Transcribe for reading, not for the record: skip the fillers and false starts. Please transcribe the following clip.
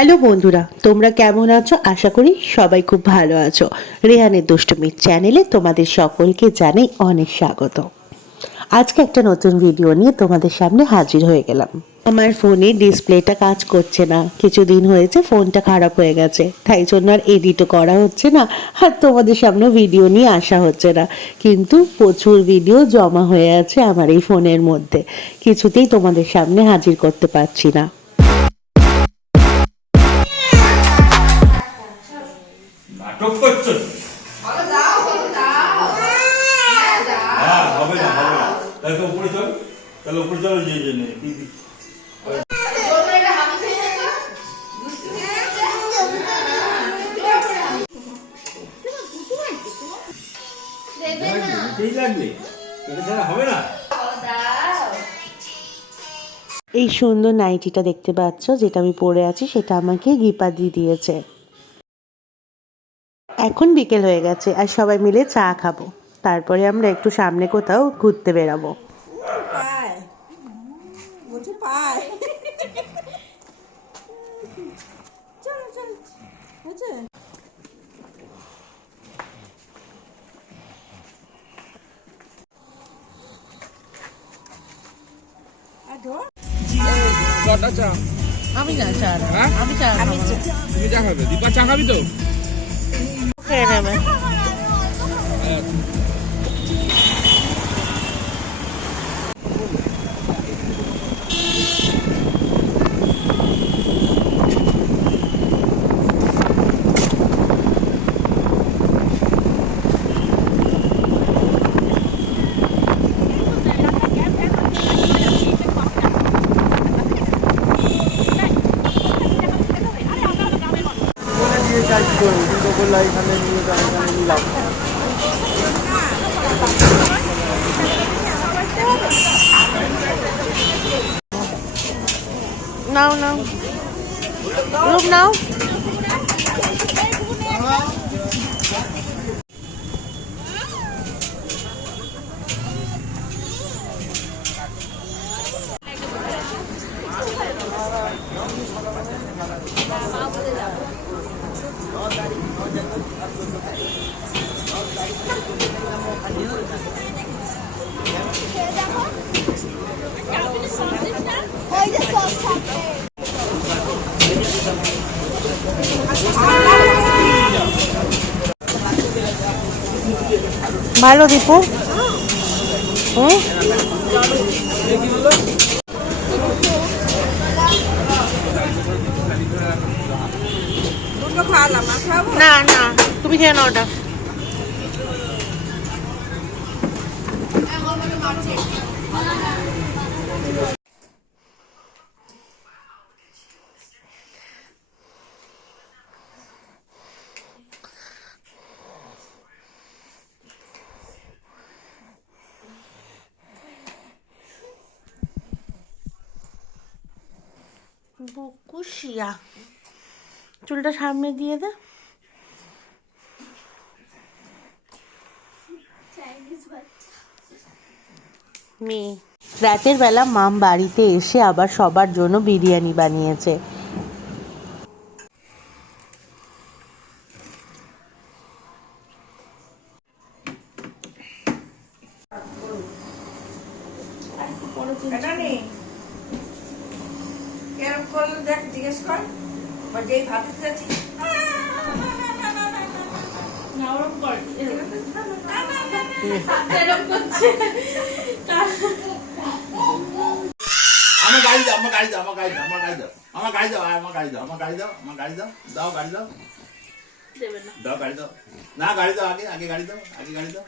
Hello বন্ধুরা, তোমরা কেমন আছো? আশা করি সবাই খুব ভালো আছো। রেহানের দুষ্টুমির চ্যানেলে তোমাদের সকলকে জানাই অনেক স্বাগত। আজকে একটা নতুন ভিডিও নিয়ে তোমাদের সামনে হাজির হয়ে গেলাম। আমার ফোনে ডিসপ্লেটা কাজ করছে না, কিছুদিন হয়েছে ফোনটা খারাপ হয়ে গেছে, তাই জন্য আর এডিটও করা হচ্ছে না, আর তোমাদের সামনে ভিডিও নিয়ে আসা হচ্ছে না। কিন্তু প্রচুর ভিডিও জমা হয়ে আছে আমার এই ফোনের মধ্যে, কিছুতেই তোমাদের সামনে হাজির করতে পারছি না। নাটক করছো? হবে না হবে না, তাহলে উপরে চল, তাহলে উপরে চলো। যে যে নেই লাগবে, এটা ছাড়া হবে না। এই সুন্দর নাইটিটা দেখতে পাচ্ছ, যেটা আমি পরে আছি, সেটা আমাকে গিপাদি দিয়েছে। এখন বিকেল হয়ে গেছে আর সবাই মিলে চা খাবো, তারপরে আমরা একটু সামনে কোথাও ঘুরতে বেরাবো। আমি না চা, আমি চা, তুমি চা খাবে? দীপা চা খাবি তো? খেয়ে নেবে। নাও নাও, রূপ নাও। ভালো দীপু। না না, তুমি খেয়ে নাও ওটা। বকুশিয়া, চুলটা সামনে দিয়ে দে। মেয়ে রাতের বেলা মাম বাড়িতে এসে আবার সবার জন্য বিরিয়ানি বানিয়েছে। জিজ্ঞেস কর যেই ভাবতে যাচ্ছি আমার গাড়ি দাও, আমার গাড়ি দাও, আমার গাড়ি দাও, আমার গাড়ি দাও, আমার গাড়ি দাও, আমার গাড়ি দাও, আমার গাড়ি দাও, আমার গাড়ি দাও, দাও গাড়ি দাও, দাও গাড়ি দাও, না গাড়ি দাও, আগে আগে গাড়ি দাও, আগে গাড়ি দাও।